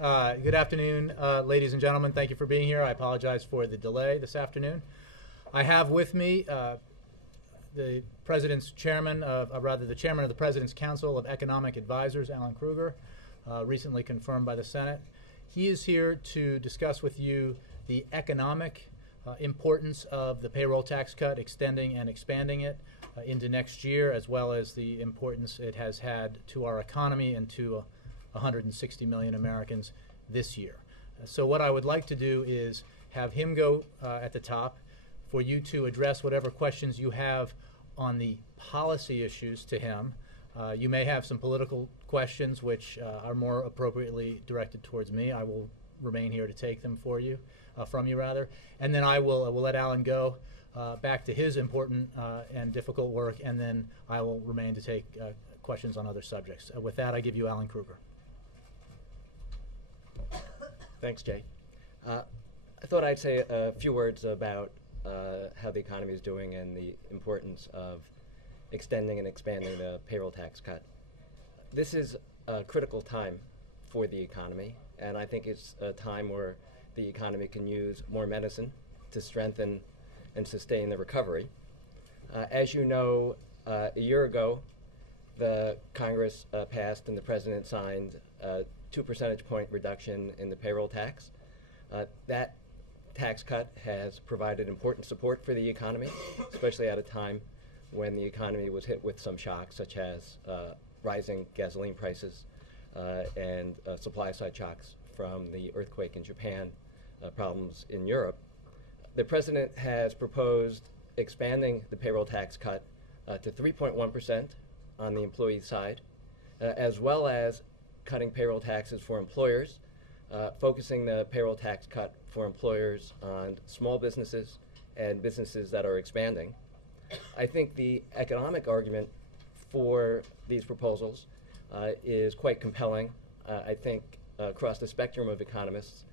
Good afternoon, ladies and gentlemen. Thank you for being here. I apologize for the delay this afternoon. I have with me the President's Chairman, the Chairman of the President's Council of Economic Advisors, Alan Kruger, recently confirmed by the Senate. He is here to discuss with you the economic importance of the payroll tax cut, extending and expanding it into next year, as well as the importance it has had to our economy and to 160 million Americans this year. So what I would like to do is have him go at the top for you to address whatever questions you have on the policy issues to him. You may have some political questions which are more appropriately directed towards me. I will remain here to take them for you, from you rather. And then I will let Alan go back to his important and difficult work, and then I will remain to take questions on other subjects. With that, I give you Alan Kruger. Thanks, Jay. I thought I'd say a few words about how the economy is doing and the importance of extending and expanding the payroll tax cut. This is a critical time for the economy, and I think it's a time where the economy can use more medicine to strengthen and sustain the recovery. As you know, a year ago, the Congress passed and the President signed a 2 percentage point reduction in the payroll tax. That tax cut has provided important support for the economy, especially at a time when the economy was hit with some shocks, such as rising gasoline prices and supply-side shocks from the earthquake in Japan, problems in Europe. The President has proposed expanding the payroll tax cut to 3.1% on the employee side, as well as cutting payroll taxes for employers, focusing the payroll tax cut for employers on small businesses and businesses that are expanding. I think the economic argument for these proposals is quite compelling. I think across the spectrum of economists,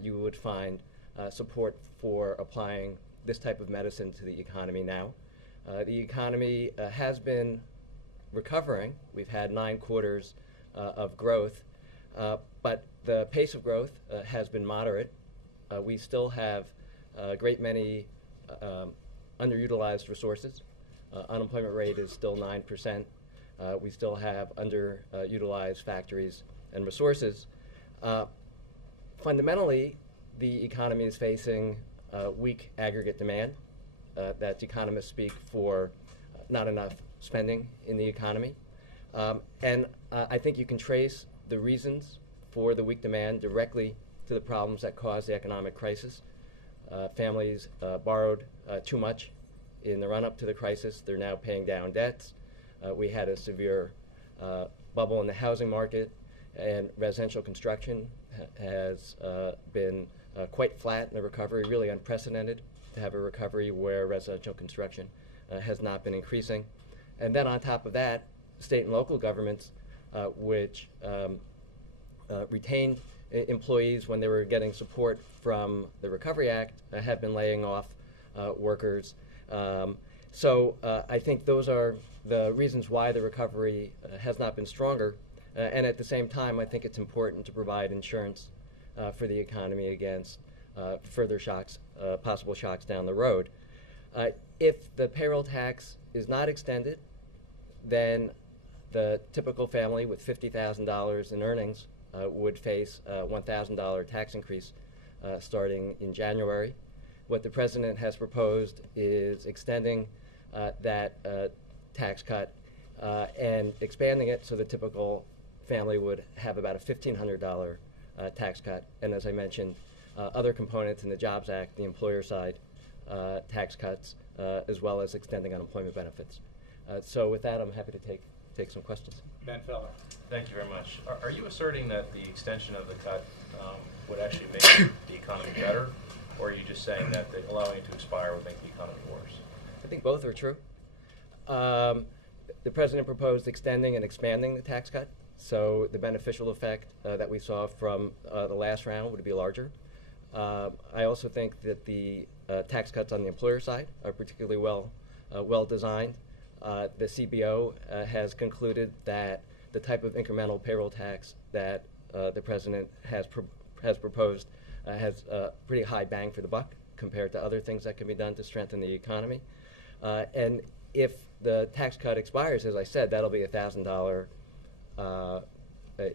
you would find support for applying this type of medicine to the economy now. The economy has been recovering. We've had 9 quarters of growth, but the pace of growth has been moderate. We still have a great many underutilized resources. Unemployment rate is still 9%. We still have underutilized factories and resources. Fundamentally, the economy is facing weak aggregate demand. That economists speak for not enough spending in the economy. And I think you can trace the reasons for the weak demand directly to the problems that caused the economic crisis. Families borrowed too much in the run-up to the crisis. They're now paying down debts. We had a severe bubble in the housing market, and residential construction has been quite flat in the recovery, really unprecedented to have a recovery where residential construction has not been increasing. And then on top of that, state and local governments, which retained employees when they were getting support from the Recovery Act, have been laying off workers. So I think those are the reasons why the recovery has not been stronger. And at the same time, I think it's important to provide insurance for the economy against further shocks, possible shocks down the road. If the payroll tax is not extended, then the typical family with $50,000 in earnings would face a $1,000 tax increase starting in January. What the President has proposed is extending that tax cut and expanding it so the typical family would have about a $1,500 tax cut. And as I mentioned, other components in the Jobs Act, the employer side tax cuts, as well as extending unemployment benefits. So with that, I'm happy to take some questions. Ben Feller. Thank you very much. Are you asserting that the extension of the cut would actually make the economy better, or are you just saying that allowing it to expire would make the economy worse? I think both are true. The President proposed extending and expanding the tax cut, so the beneficial effect that we saw from the last round would be larger. I also think that the tax cuts on the employer side are particularly well designed. The CBO has concluded that the type of incremental payroll tax that the president has proposed has pretty high bang for the buck compared to other things that can be done to strengthen the economy. And if the tax cut expires, as I said, that'll be a $1,000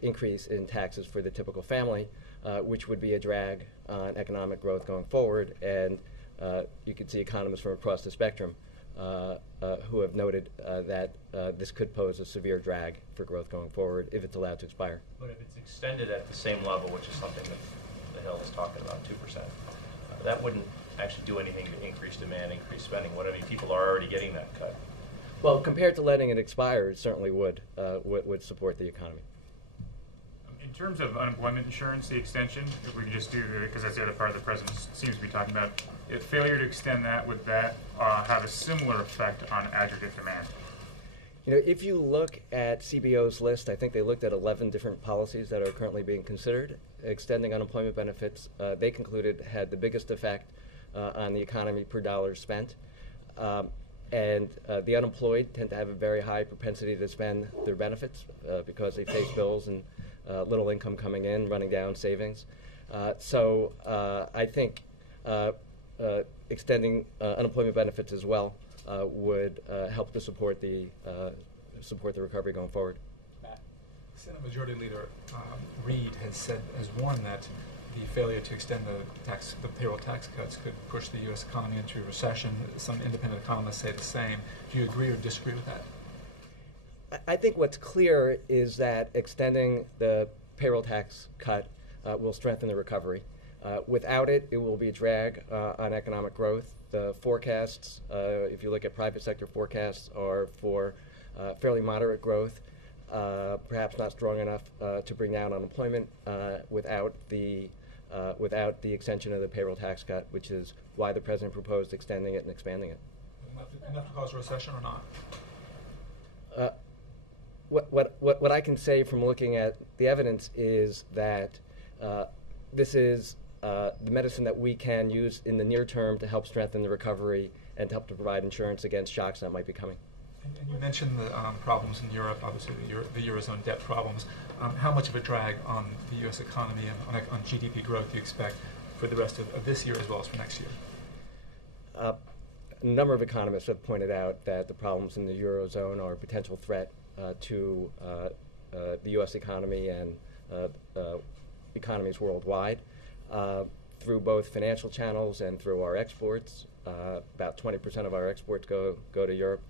increase in taxes for the typical family, which would be a drag on economic growth going forward. And you can see economists from across the spectrum who have noted that this could pose a severe drag for growth going forward if it's allowed to expire. But if it's extended at the same level, which is something that the Hill is talking about, 2%, that wouldn't actually do anything to increase demand, increase spending. What I mean, people are already getting that cut. Well, compared to letting it expire, it certainly would support the economy. In terms of unemployment insurance, the extension, if we can just do, because that's the other part of the president seems to be talking about, if failure to extend that, would that have a similar effect on aggregate demand? You know, if you look at CBO's list, I think they looked at 11 different policies that are currently being considered. Extending unemployment benefits, they concluded, had the biggest effect on the economy per dollar spent. And the unemployed tend to have a very high propensity to spend their benefits because they face bills and little income coming in, running down savings. So I think extending unemployment benefits as well would help to support the recovery going forward. Senate Majority Leader Reid has warned that the failure to extend the payroll tax cuts could push the U.S. economy into a recession. Some independent economists say the same. Do you agree or disagree with that? I think what's clear is that extending the payroll tax cut will strengthen the recovery. Without it, it will be a drag on economic growth. The forecasts, if you look at private sector forecasts, are for fairly moderate growth, perhaps not strong enough to bring down unemployment without the extension of the payroll tax cut, which is why the president proposed extending it and expanding it. Enough to cause a recession or not? What I can say from looking at the evidence is that this is the medicine that we can use in the near term to help strengthen the recovery and to help to provide insurance against shocks that might be coming. And you mentioned the problems in Europe, obviously the Eurozone debt problems. How much of a drag on the U.S. economy and on GDP growth do you expect for the rest of this year as well as for next year? A number of economists have pointed out that the problems in the Eurozone are a potential threat to the U.S. economy and economies worldwide through both financial channels and through our exports. About 20% of our exports go to Europe.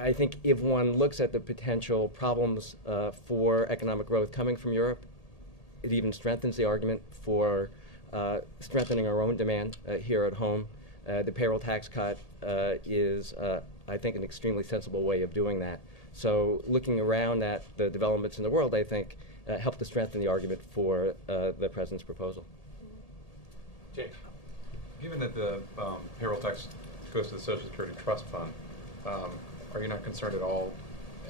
I think if one looks at the potential problems for economic growth coming from Europe, it even strengthens the argument for strengthening our own demand here at home. The payroll tax cut is, I think, an extremely sensible way of doing that. So looking around at the developments in the world, I think, help to strengthen the argument for the president's proposal. James, given that the payroll tax goes to the Social Security Trust Fund, are you not concerned at all,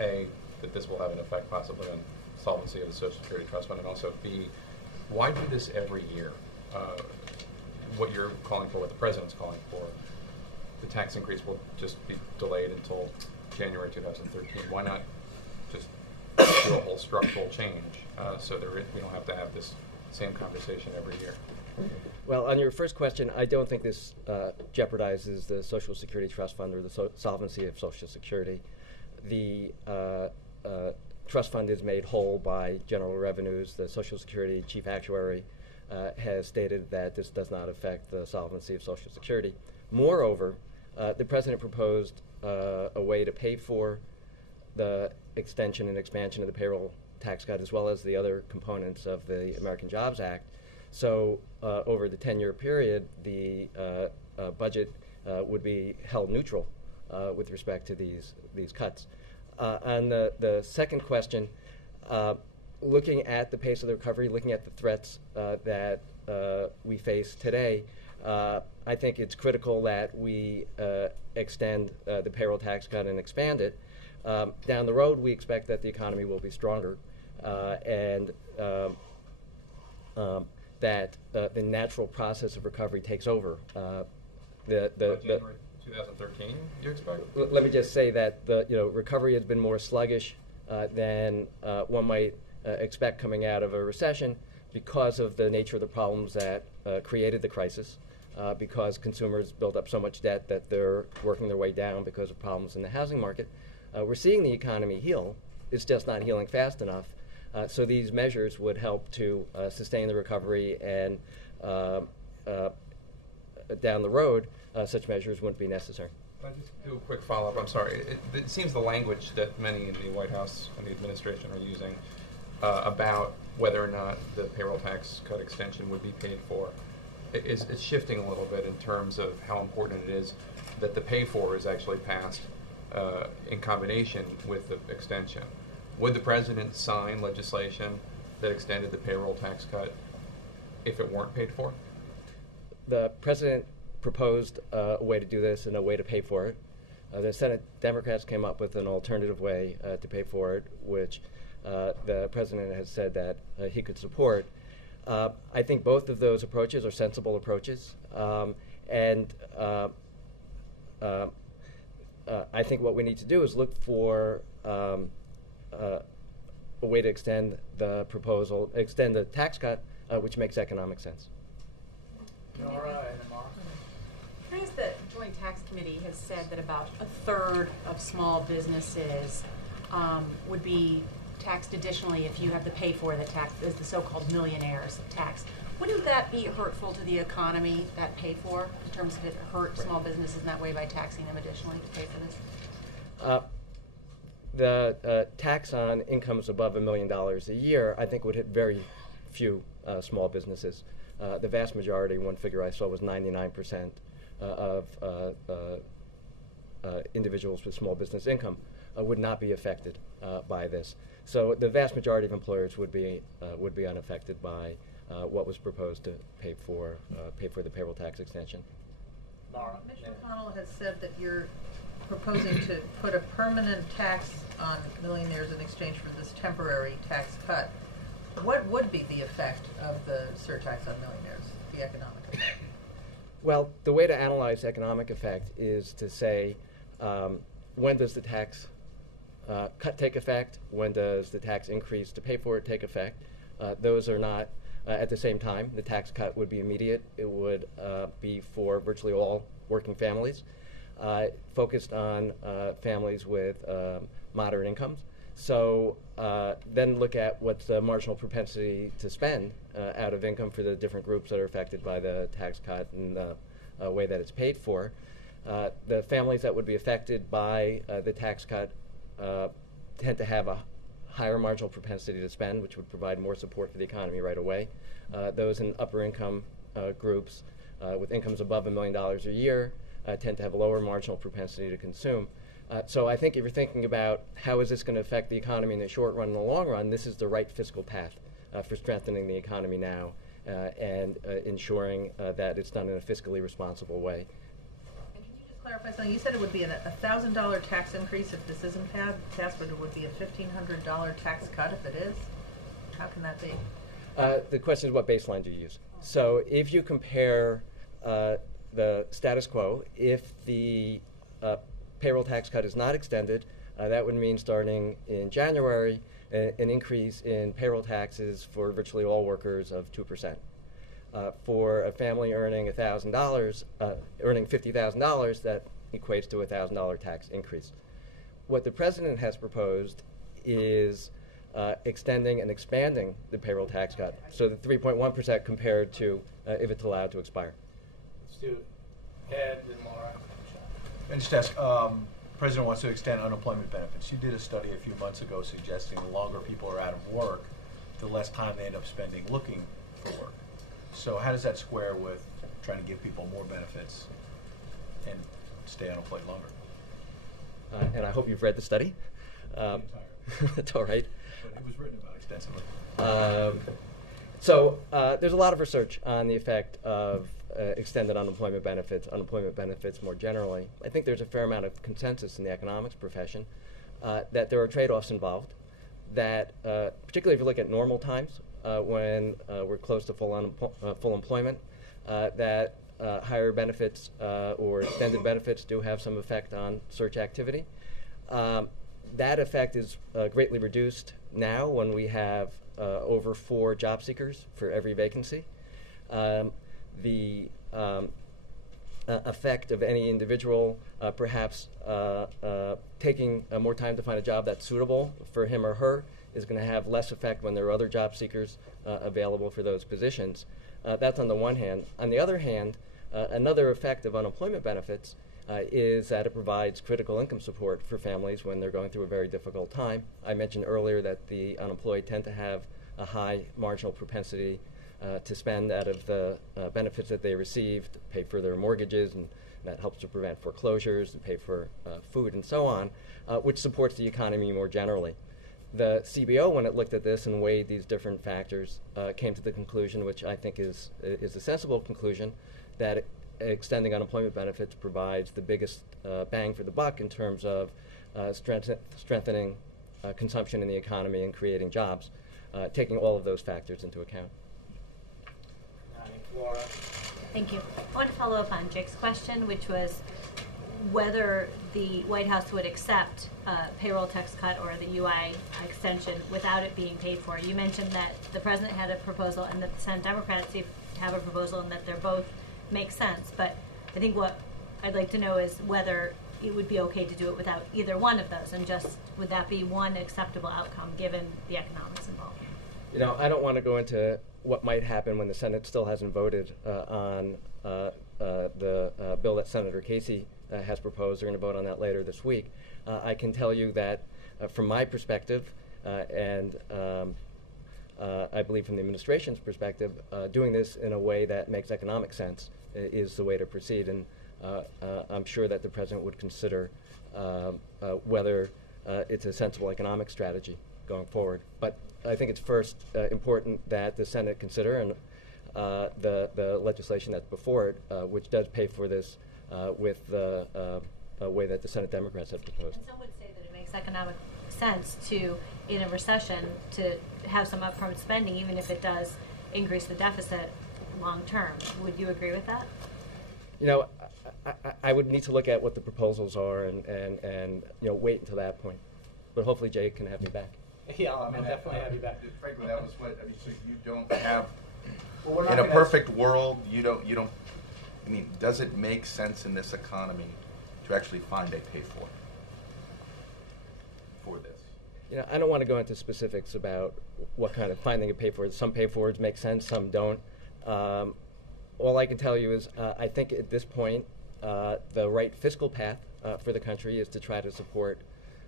A, that this will have an effect possibly on solvency of the Social Security Trust Fund, and also B, why do this every year? What you're calling for, what the president's calling for, the tax increase will just be delayed until January 2013. Why not just do a whole structural change so that we don't have to have this same conversation every year? Well, on your first question, I don't think this jeopardizes the Social Security Trust Fund or the solvency of Social Security. The trust fund is made whole by general revenues. The Social Security chief actuary has stated that this does not affect the solvency of Social Security. Moreover, the president proposed a way to pay for the extension and expansion of the payroll tax cut as well as the other components of the American Jobs Act. So over the 10-year period, the budget would be held neutral with respect to these cuts. On the second question, looking at the pace of the recovery, looking at the threats that we face today, I think it's critical that we extend the payroll tax cut and expand it. Down the road, we expect that the economy will be stronger and that the natural process of recovery takes over. January 2013, you expect? Let me just say that the recovery has been more sluggish than one might expect coming out of a recession because of the nature of the problems that created the crisis, because consumers built up so much debt that they're working their way down because of problems in the housing market. We're seeing the economy heal. It's just not healing fast enough. So these measures would help to sustain the recovery, and down the road, such measures wouldn't be necessary. Can I just do a quick follow-up? I'm sorry. It seems the language that many in the White House and the administration are using about whether or not the payroll tax cut extension would be paid for is shifting a little bit in terms of how important it is that the pay for is actually passed in combination with the extension. Would the president sign legislation that extended the payroll tax cut if it weren't paid for? The president proposed a way to do this and a way to pay for it. The Senate Democrats came up with an alternative way to pay for it, which the president has said that he could support. I think both of those approaches are sensible approaches, and I think what we need to do is look for a way to extend the tax cut, which makes economic sense. All right. Curious, the Joint Tax Committee has said that about a third of small businesses would be taxed additionally if you have to pay for the tax, as the so-called millionaires tax. Wouldn't that be hurtful to the economy, that pay for, in terms of it hurt small businesses in that way by taxing them additionally to pay for this? The tax on incomes above $1 million a year, I think, would hit very few small businesses. The vast majority, one figure I saw was 99% of individuals with small business income would not be affected by this. So the vast majority of employers would be unaffected by what was proposed to pay for the payroll tax extension. Mitch McConnell has said that you're proposing to put a permanent tax on millionaires in exchange for this temporary tax cut. What would be the effect of the surtax on millionaires, the economic effect? Well, the way to analyze economic effect is to say, when does the tax cut take effect? When does the tax increase to pay for it take effect? Those are not at the same time. The tax cut would be immediate. It would be for virtually all working families, focused on families with moderate incomes. So then look at what's the marginal propensity to spend out of income for the different groups that are affected by the tax cut and the way that it's paid for. The families that would be affected by the tax cut tend to have a higher marginal propensity to spend, which would provide more support for the economy right away. Those in upper income groups with incomes above $1 million a year tend to have a lower marginal propensity to consume. So I think if you're thinking about how is this going to affect the economy in the short run and the long run, this is the right fiscal path for strengthening the economy now and ensuring that it's done in a fiscally responsible way. And can you just clarify something? You said it would be a $1,000 tax increase if this isn't passed, but it would be a $1,500 tax cut if it is? How can that be? The question is what baseline do you use? So if you compare the status quo, if the payroll tax cut is not extended, that would mean starting in January an increase in payroll taxes for virtually all workers of 2%. For a family earning $1,000, earning $50,000, that equates to a $1,000 tax increase. What the president has proposed is extending and expanding the payroll tax cut, so the 3.1% compared to if it's allowed to expire. Let's do Ed and Laura. And just ask, President wants to extend unemployment benefits. You did a study a few months ago suggesting the longer people are out of work, the less time they end up spending looking for work. So how does that square with trying to give people more benefits and stay unemployed longer? And I hope you've read the study. That's all right. But it was written about extensively. So there's a lot of research on the effect of extended unemployment benefits more generally. I think there's a fair amount of consensus in the economics profession that there are trade-offs involved, that particularly if you look at normal times when we're close to full employment, that higher benefits or extended benefits do have some effect on search activity. That effect is greatly reduced now when we have over 4 job seekers for every vacancy. The effect of any individual perhaps taking more time to find a job that's suitable for him or her is going to have less effect when there are other job seekers available for those positions. That's on the one hand. On the other hand, another effect of unemployment benefits is that it provides critical income support for families when they're going through a very difficult time. I mentioned earlier that the unemployed tend to have a high marginal propensity to spend out of the benefits that they receive to pay for their mortgages, and that helps to prevent foreclosures and pay for food and so on, which supports the economy more generally. The CBO, when it looked at this and weighed these different factors, came to the conclusion, which I think is a sensible conclusion, that extending unemployment benefits provides the biggest bang for the buck in terms of strengthening consumption in the economy and creating jobs, taking all of those factors into account. Laura. Thank you. I want to follow up on Jake's question, which was whether the White House would accept a payroll tax cut or the UI extension without it being paid for. You mentioned that the president had a proposal and that the Senate Democrats have a proposal and that they're both make sense. But I think what I'd like to know is whether it would be okay to do it without either one of those, and just would that be one acceptable outcome given the economics involved? You know, I don't want to go into what might happen when the Senate still hasn't voted on the bill that Senator Casey has proposed. They're going to vote on that later this week. I can tell you that from my perspective, and I believe from the administration's perspective, doing this in a way that makes economic sense is the way to proceed. And I'm sure that the president would consider whether it's a sensible economic strategy going forward. But I think it's first important that the Senate consider and the legislation that's before it, which does pay for this with the way that the Senate Democrats have proposed. And some would say that it makes economic sense to, in a recession, to have some upfront spending, even if it does increase the deficit long term. Would you agree with that? You know, I would need to look at what the proposals are and wait until that point. But hopefully Jay can have me back. Yeah, I'll definitely have you back. Frankly, that was what, so you don't have, Well, in a perfect world, you don't, I mean, does it make sense in this economy to actually find a pay for this? You know, I don't want to go into specifics about what kind of finding a pay for. Some pay forwards make sense, some don't. All I can tell you is I think at this point the right fiscal path for the country is to try to support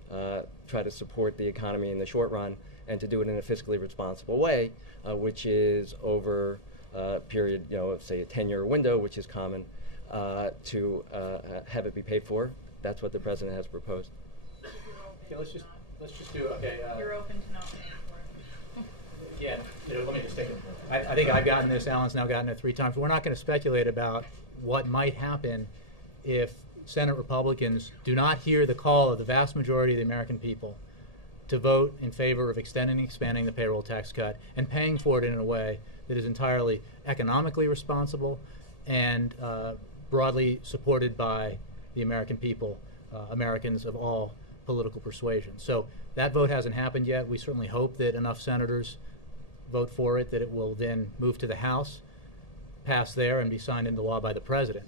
the economy in the short run, and to do it in a fiscally responsible way, which is over a period, say a 10-year window, which is common, to have it be paid for. That's what the president has proposed. Okay, let's just do You're open to not paying for it. Yeah, let me just take it. I think I've gotten this. Alan's now gotten it 3 times. We're not going to speculate about what might happen if Senate Republicans do not hear the call of the vast majority of the American people to vote in favor of extending and expanding the payroll tax cut and paying for it in a way that is entirely economically responsible and broadly supported by the American people, Americans of all political persuasions. So that vote hasn't happened yet. We certainly hope that enough senators vote for it that it will then move to the House, pass there, and be signed into law by the president.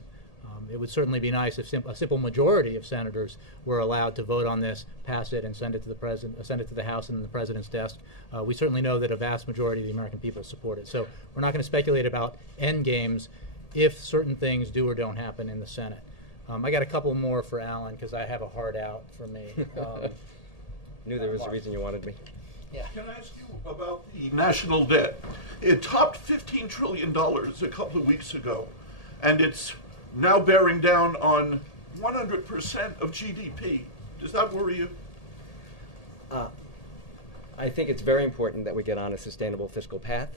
It would certainly be nice if a simple majority of senators were allowed to vote on this, pass it, and send it to the president, send it to the House and the president's desk. We certainly know that a vast majority of the American people support it. So we're not going to speculate about end games if certain things do or don't happen in the Senate. I got a couple more for Alan because I have a hard out for me. Knew there was a reason you wanted me. Yeah. Can I ask you about the national debt? It topped $15 trillion a couple of weeks ago, and it's now bearing down on 100% of GDP. Does that worry you? I think it's very important that we get on a sustainable fiscal path.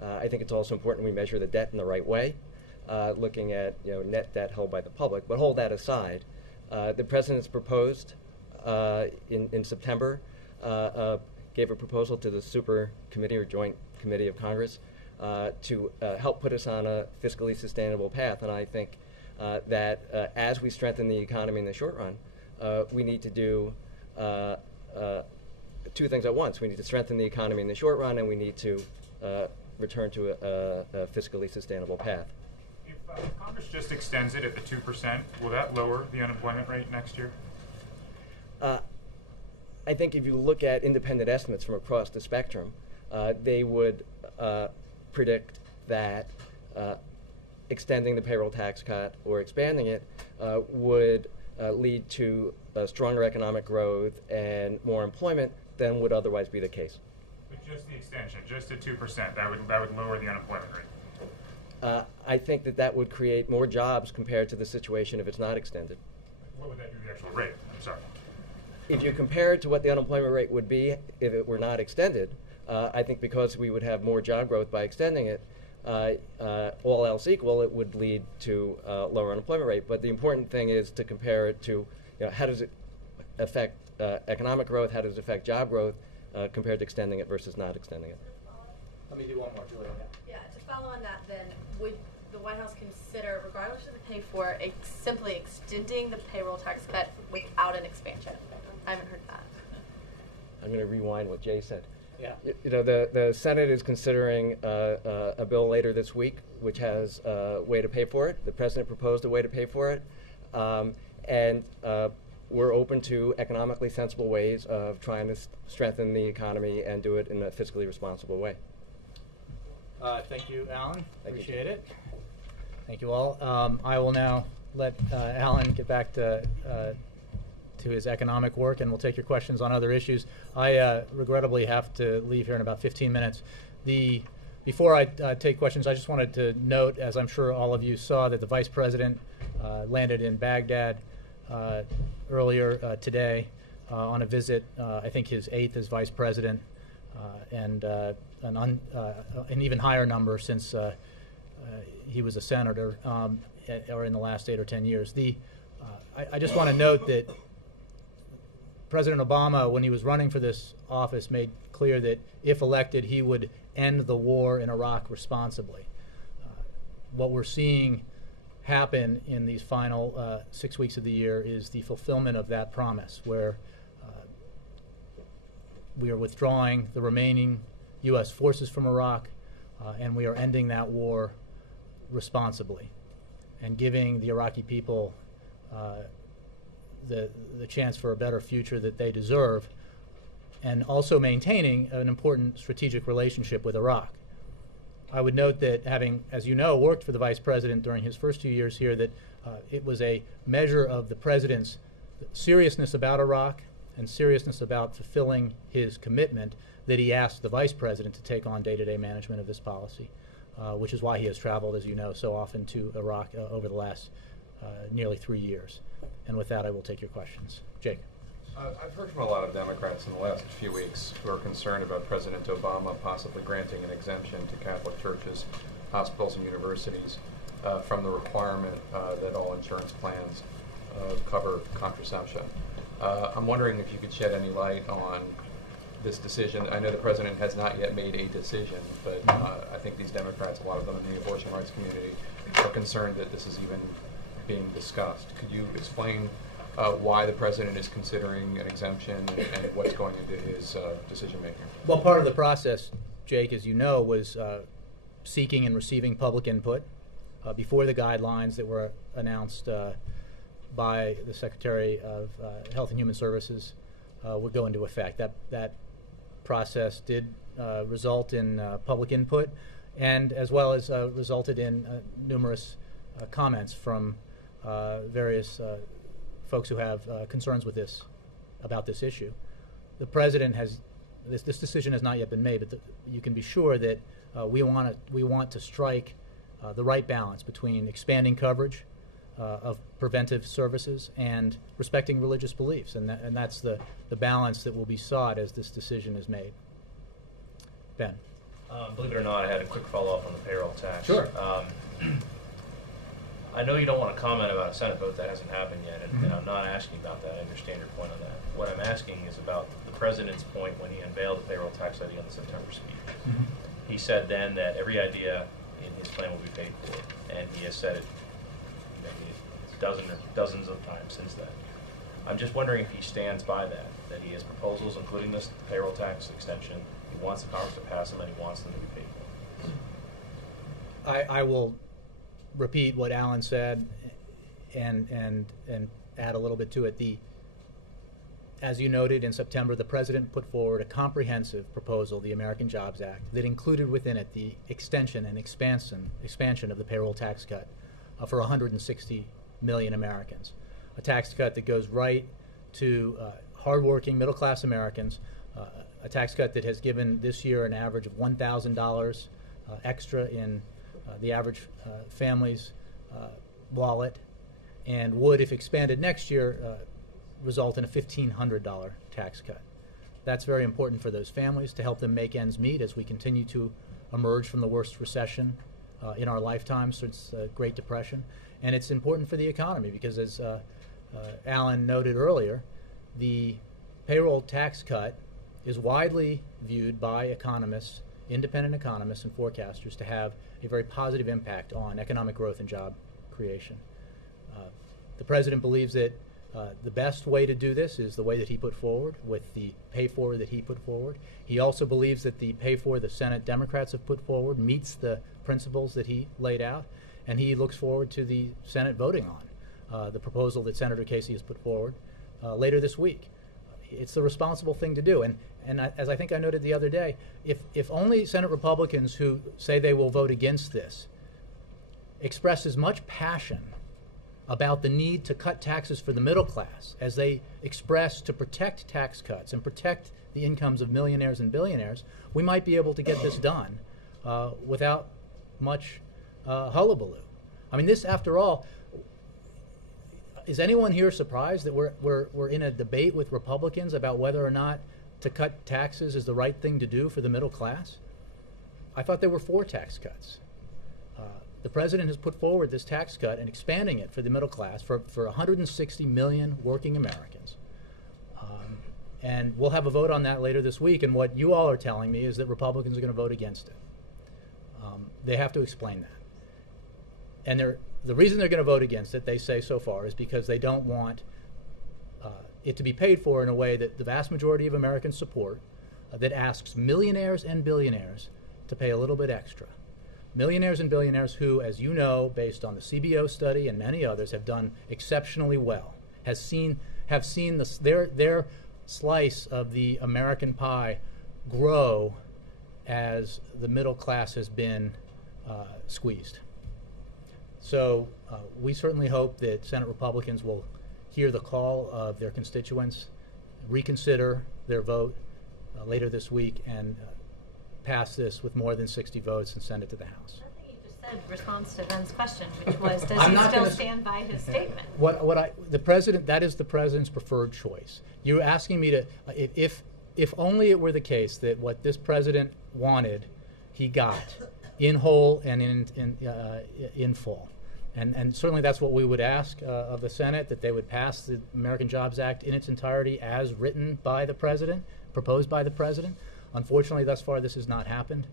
I think it's also important we measure the debt in the right way, looking at net debt held by the public. But hold that aside. The president's proposed in September gave a proposal to the Super Committee or Joint Committee of Congress to help put us on a fiscally sustainable path. And I think that as we strengthen the economy in the short run, we need to do two things at once. We need to strengthen the economy in the short run, and we need to return to a fiscally sustainable path. If Congress just extends it at the 2%, will that lower the unemployment rate next year? I think if you look at independent estimates from across the spectrum, they would predict that extending the payroll tax cut or expanding it would lead to stronger economic growth and more employment than would otherwise be the case. But just the extension, just at 2%, that would lower the unemployment rate. I think that would create more jobs compared to the situation if it's not extended. What would that do to the actual rate? I'm sorry. If you compare it to what the unemployment rate would be if it were not extended, I think because we would have more job growth by extending it, all else equal, it would lead to lower unemployment rate. But the important thing is to compare it to, how does it affect economic growth, how does it affect job growth compared to extending it versus not extending it. Let me do one more, Julia. Yeah, to follow on that then, would the White House consider, regardless of the pay for, simply extending the payroll tax cut without an expansion? I haven't heard that. I'm going to rewind what Jay said. Yeah. The Senate is considering a bill later this week which has a way to pay for it. The President proposed a way to pay for it. And we're open to economically sensible ways of trying to strengthen the economy and do it in a fiscally responsible way. Thank you, Alan. Thank you. Appreciate it. Thank you all. I will now let Alan get back to his economic work, and we'll take your questions on other issues. I regrettably have to leave here in about 15 minutes. Before I take questions, I just wanted to note, as I'm sure all of you saw, that the Vice President landed in Baghdad earlier today on a visit, I think his 8th as Vice President, and an even higher number since he was a senator, or in the last 8 or 10 years. I just want to note that President Obama, when he was running for this office, made clear that if elected, he would end the war in Iraq responsibly. What we're seeing happen in these final 6 weeks of the year is the fulfillment of that promise, where we are withdrawing the remaining U.S. forces from Iraq, and we are ending that war responsibly and giving the Iraqi people the chance for a better future that they deserve, and also maintaining an important strategic relationship with Iraq. I would note that, having, as you know, worked for the Vice President during his first 2 years here, that it was a measure of the President's seriousness about Iraq and seriousness about fulfilling his commitment that he asked the Vice President to take on day-to-day management of this policy, which is why he has traveled, as you know, so often to Iraq over the last nearly 3 years. And with that, I will take your questions. Jake. I've heard from a lot of Democrats in the last few weeks who are concerned about President Obama possibly granting an exemption to Catholic churches, hospitals, and universities from the requirement that all insurance plans cover contraception. I'm wondering if you could shed any light on this decision. I know the President has not yet made a decision, but I think these Democrats, a lot of them in the abortion rights community, are concerned that this is even being discussed. Could you explain why the President is considering an exemption and what's going into his decision making? Well, part of the process, Jake, as you know, was seeking and receiving public input before the guidelines that were announced by the Secretary of Health and Human Services would go into effect. That process did result in public input, and as well as resulted in numerous comments from various folks who have concerns with about this issue. The President has, this decision has not yet been made, but you can be sure that we want to strike the right balance between expanding coverage of preventive services and respecting religious beliefs, and that's the balance that will be sought as this decision is made. Ben. Believe it or not, I had a quick follow-up on the payroll tax. Sure. I know you don't want to comment about a Senate vote that hasn't happened yet, and I'm not asking about that. I understand your point on that. What I'm asking is about the President's point when he unveiled the payroll tax idea on the September speech. He said then that every idea in his plan will be paid for, and he has said it maybe dozens of times since then. I'm just wondering if he stands by that he has proposals, including this payroll tax extension. He wants the Congress to pass them, and he wants them to be paid for. I will repeat what Alan said and add a little bit to it. As you noted, in September, the President put forward a comprehensive proposal, the American Jobs Act, that included within it the extension and expansion of the payroll tax cut for 160 million Americans. A tax cut that goes right to hardworking middle-class Americans, a tax cut that has given this year an average of $1,000 extra in the average family's wallet, and would, if expanded next year, result in a $1,500 tax cut. That's very important for those families to help them make ends meet as we continue to emerge from the worst recession in our lifetime since the Great Depression. And it's important for the economy because, as Alan noted earlier, the payroll tax cut is widely viewed by economists, independent economists and forecasters, to have a very positive impact on economic growth and job creation. The President believes that the best way to do this is the way that he put forward, with the pay-for that he put forward. He also believes that the pay-for the Senate Democrats have put forward meets the principles that he laid out, and he looks forward to the Senate voting on the proposal that Senator Casey has put forward later this week. It's the responsible thing to do, and as I think I noted the other day, if only Senate Republicans who say they will vote against this express as much passion about the need to cut taxes for the middle class as they express to protect tax cuts and protect the incomes of millionaires and billionaires, we might be able to get this done without much hullabaloo. I mean, this, after all, is anyone here surprised that we're in a debate with Republicans about whether or not to cut taxes is the right thing to do for the middle class? I thought there were 4 tax cuts. The President has put forward this tax cut and expanding it for the middle class for 160 million working Americans. And we'll have a vote on that later this week, and what you all are telling me is that Republicans are going to vote against it. They have to explain that. And the reason they're going to vote against it, they say so far, is because they don't want it to be paid for in a way that the vast majority of Americans support, that asks millionaires and billionaires to pay a little bit extra. Millionaires and billionaires who, as you know, based on the CBO study and many others, have done exceptionally well, have seen their slice of the American pie grow as the middle class has been squeezed. So we certainly hope that Senate Republicans will hear the call of their constituents, reconsider their vote later this week, and pass this with more than 60 votes and send it to the House. Nothing you just said responds to Ben's question, which was, does he still stand by his statement? The President, that is the President's preferred choice. You're asking me to, if only it were the case that what this President wanted, he got in whole and in full. And certainly that's what we would ask of the Senate, that they would pass the American Jobs Act in its entirety as written by the President, proposed by the President. Unfortunately, thus far, this has not happened.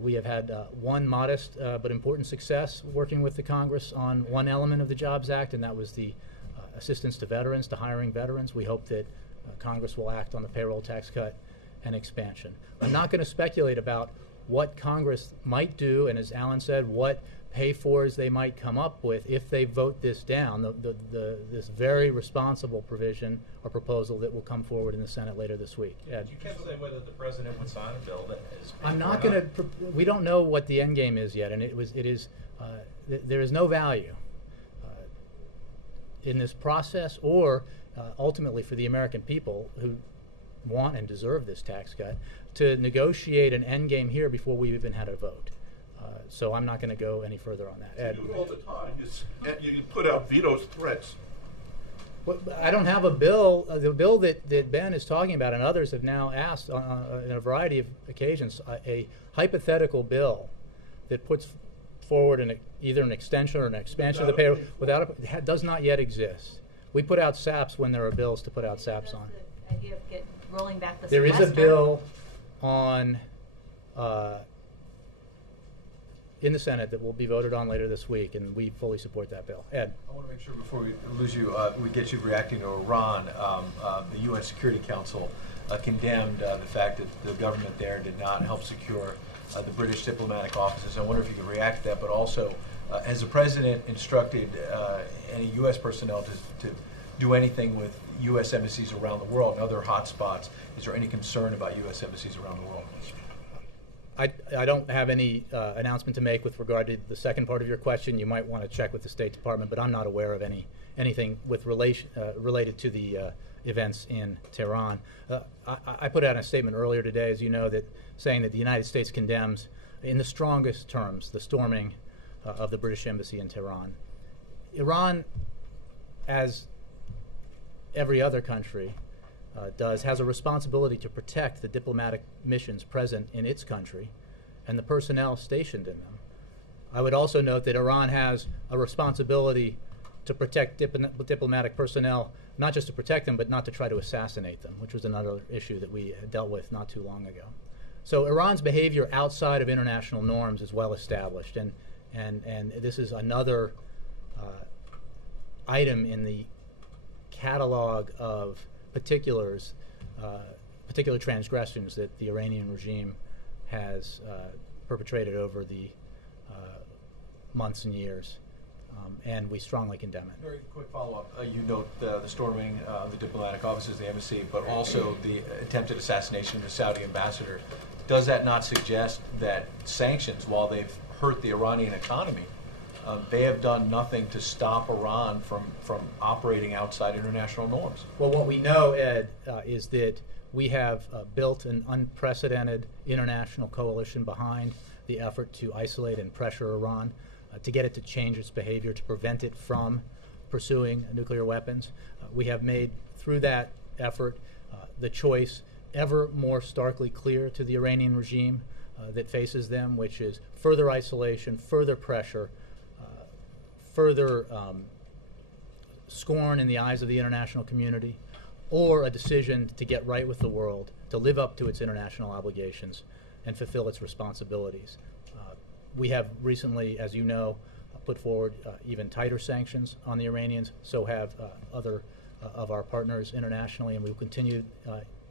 We have had one modest but important success working with the Congress on one element of the Jobs Act, and that was the assistance to veterans, to hiring veterans. We hope that Congress will act on the payroll tax cut and expansion. I'm not going to speculate about what Congress might do, and as Alan said, what pay-fors they might come up with if they vote this down, this very responsible provision or proposal that will come forward in the Senate later this week. Ed? You can't say whether the President would sign a bill that is. I'm not going to. We don't know what the end game is yet, and there is no value in this process, or ultimately for the American people who want and deserve this tax cut, to negotiate an end game here before we've even had a vote. So I'm not going to go any further on that. Ed? You do it all the time. You put out veto threats. Well, I don't have a bill. The bill that Ben is talking about and others have now asked on a variety of occasions, a hypothetical bill that puts forward either an extension or an expansion of the payroll does not yet exist. We put out SAPs when there are bills to put out SAPs on. The idea of rolling back the There is a bill on in the Senate that will be voted on later this week, and we fully support that bill. Ed. I want to make sure before we lose you, we get you reacting to Iran. The UN Security Council condemned the fact that the government there did not help secure the British diplomatic offices. I wonder if you could react to that, but also, has the president instructed any U.S. personnel to do anything with U.S. embassies around the world and other hot spots? Is there any concern about U.S. embassies around the world? I don't have any announcement to make with regard to the second part of your question. You might want to check with the State Department, but I'm not aware of anything with related to the events in Tehran. I put out a statement earlier today, as you know, that saying that the United States condemns in the strongest terms the storming of the British embassy in Tehran. Iran, as every other country has a responsibility to protect the diplomatic missions present in its country and the personnel stationed in them. I would also note that Iran has a responsibility to protect diplomatic personnel, not just to protect them, but not to try to assassinate them, which was another issue that we dealt with not too long ago. So Iran's behavior outside of international norms is well established, and this is another item in the catalog of particular transgressions that the Iranian regime has perpetrated over the months and years, and we strongly condemn it. Very quick follow-up. You note the storming of the diplomatic offices, the embassy, but also the attempted assassination of the Saudi ambassador. Does that not suggest that sanctions, while they've hurt the Iranian economy, they have done nothing to stop Iran from operating outside international norms? Well, what we know, Ed, is that we have built an unprecedented international coalition behind the effort to isolate and pressure Iran, to get it to change its behavior, to prevent it from pursuing nuclear weapons. We have made, through that effort, the choice ever more starkly clear to the Iranian regime that faces them, which is further isolation, further pressure, further scorn in the eyes of the international community, or a decision to get right with the world, to live up to its international obligations and fulfill its responsibilities. We have recently, as you know, put forward even tighter sanctions on the Iranians, so have other of our partners internationally, and we will continue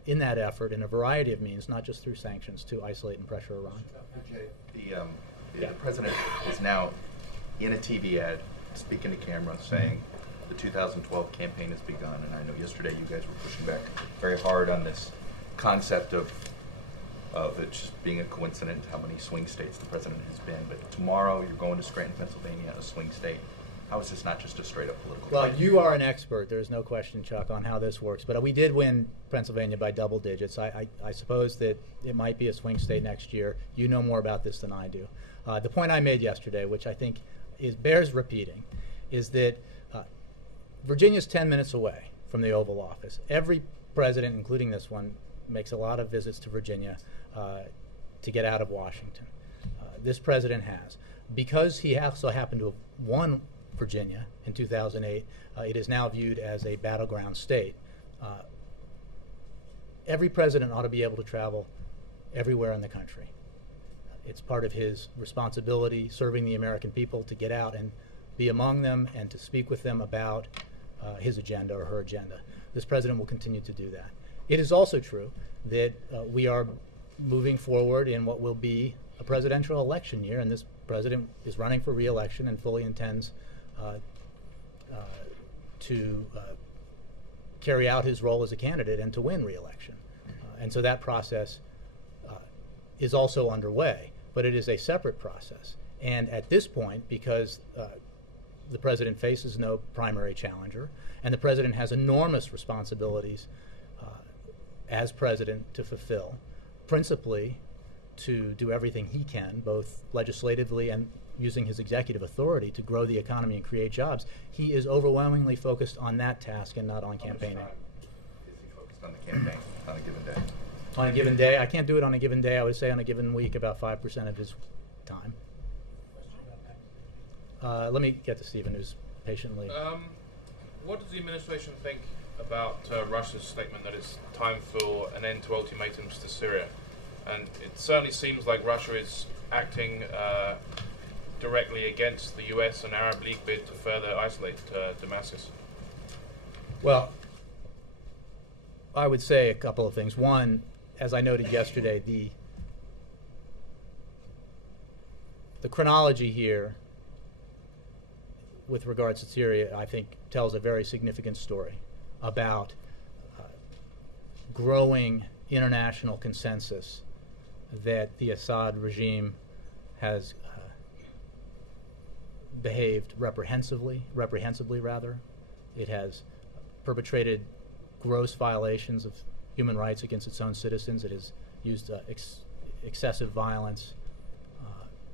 in that effort in a variety of means, not just through sanctions, to isolate and pressure Iran. The president is now in a TV ad speaking to camera saying the 2012 campaign has begun, and I know yesterday you guys were pushing back very hard on this concept of it just being a coincidence how many swing states the president has been. But tomorrow you're going to Scranton, Pennsylvania, a swing state. How is this not just a straight up political Well, fight? you are an expert, there's no question, Chuck, on how this works. But we did win Pennsylvania by double digits. I suppose that it might be a swing state next year. You know more about this than I do. The point I made yesterday, which I think bears repeating, is that Virginia's 10 minutes away from the Oval Office. Every president, including this one, makes a lot of visits to Virginia to get out of Washington. This president has. Because he also happened to have won Virginia in 2008, it is now viewed as a battleground state. Every president ought to be able to travel everywhere in the country. It's part of his responsibility, serving the American people, to get out and be among them and to speak with them about his agenda or her agenda. This president will continue to do that. It is also true that we are moving forward in what will be a presidential election year, and this president is running for re-election and fully intends to carry out his role as a candidate and to win re-election. And so that process is also underway, but it is a separate process. And at this point, because the president faces no primary challenger, and the president has enormous responsibilities as president to fulfill, principally to do everything he can, both legislatively and using his executive authority to grow the economy and create jobs. He is overwhelmingly focused on that task and not on campaigning. How much time is he focused on the campaign on a given day? On a given day? I can't do it on a given day. I would say on a given week about 5% of his time. Let me get to Stephen, who's patiently... What does the administration think about Russia's statement that it's time for an end to ultimatums to Syria? And it certainly seems like Russia is acting directly against the U.S. and Arab League bid to further isolate Damascus? Well, I would say a couple of things. One, as I noted yesterday, the chronology here with regards to Syria, I think, tells a very significant story about growing international consensus that the Assad regime has behaved reprehensibly rather. It has perpetrated gross violations of human rights against its own citizens. It has used excessive violence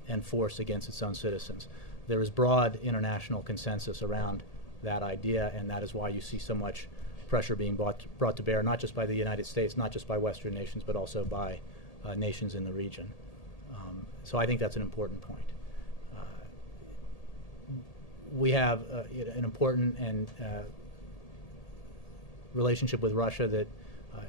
and force against its own citizens. There is broad international consensus around that idea, and that is why you see so much pressure being brought to bear, not just by the United States, not just by Western nations, but also by nations in the region. So I think that's an important point. We have an important and relationship with Russia that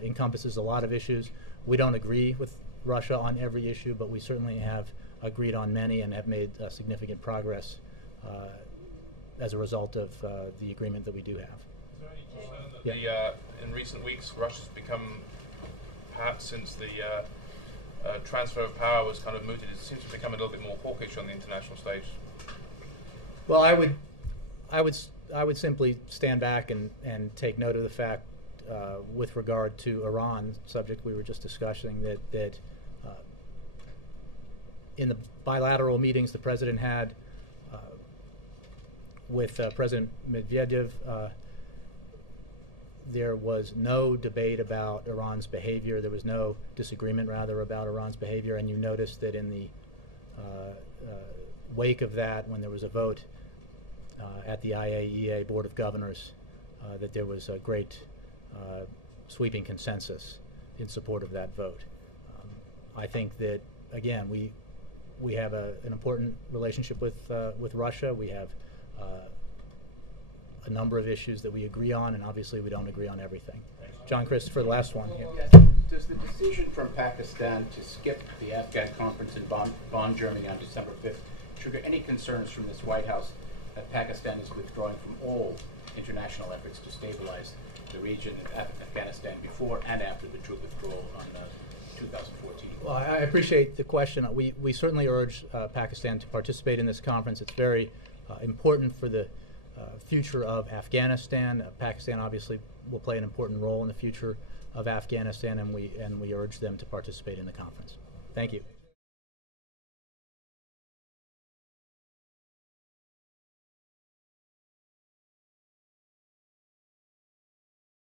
encompasses a lot of issues. We don't agree with Russia on every issue, but we certainly have agreed on many and have made significant progress as a result of the agreement that we do have. Is there any concern that in recent weeks Russia's become, perhaps since the transfer of power was kind of mooted, it seems to become a little bit more hawkish on the international stage? Well, I would simply stand back and take note of the fact, with regard to Iran, subject we were just discussing, that in the bilateral meetings the president had with President Medvedev, there was no debate about Iran's behavior. There was no disagreement, rather, about Iran's behavior. And you noticed that in the wake of that, when there was a vote at the IAEA Board of Governors, that there was a great sweeping consensus in support of that vote. I think that, again, we have an important relationship with Russia. We have a number of issues that we agree on, and obviously we don't agree on everything. John Christopher, the last one. Yeah. Yes. Does the decision from Pakistan to skip the Afghan conference in Bonn, Germany on December 5th trigger any concerns from this White House that Pakistan is withdrawing from all international efforts to stabilize the region of Afghanistan before and after the troop withdrawal on 2014? Well, I appreciate the question. We certainly urge Pakistan to participate in this conference. It's very important for the future of Afghanistan. Pakistan obviously will play an important role in the future of Afghanistan, and we urge them to participate in the conference. Thank you.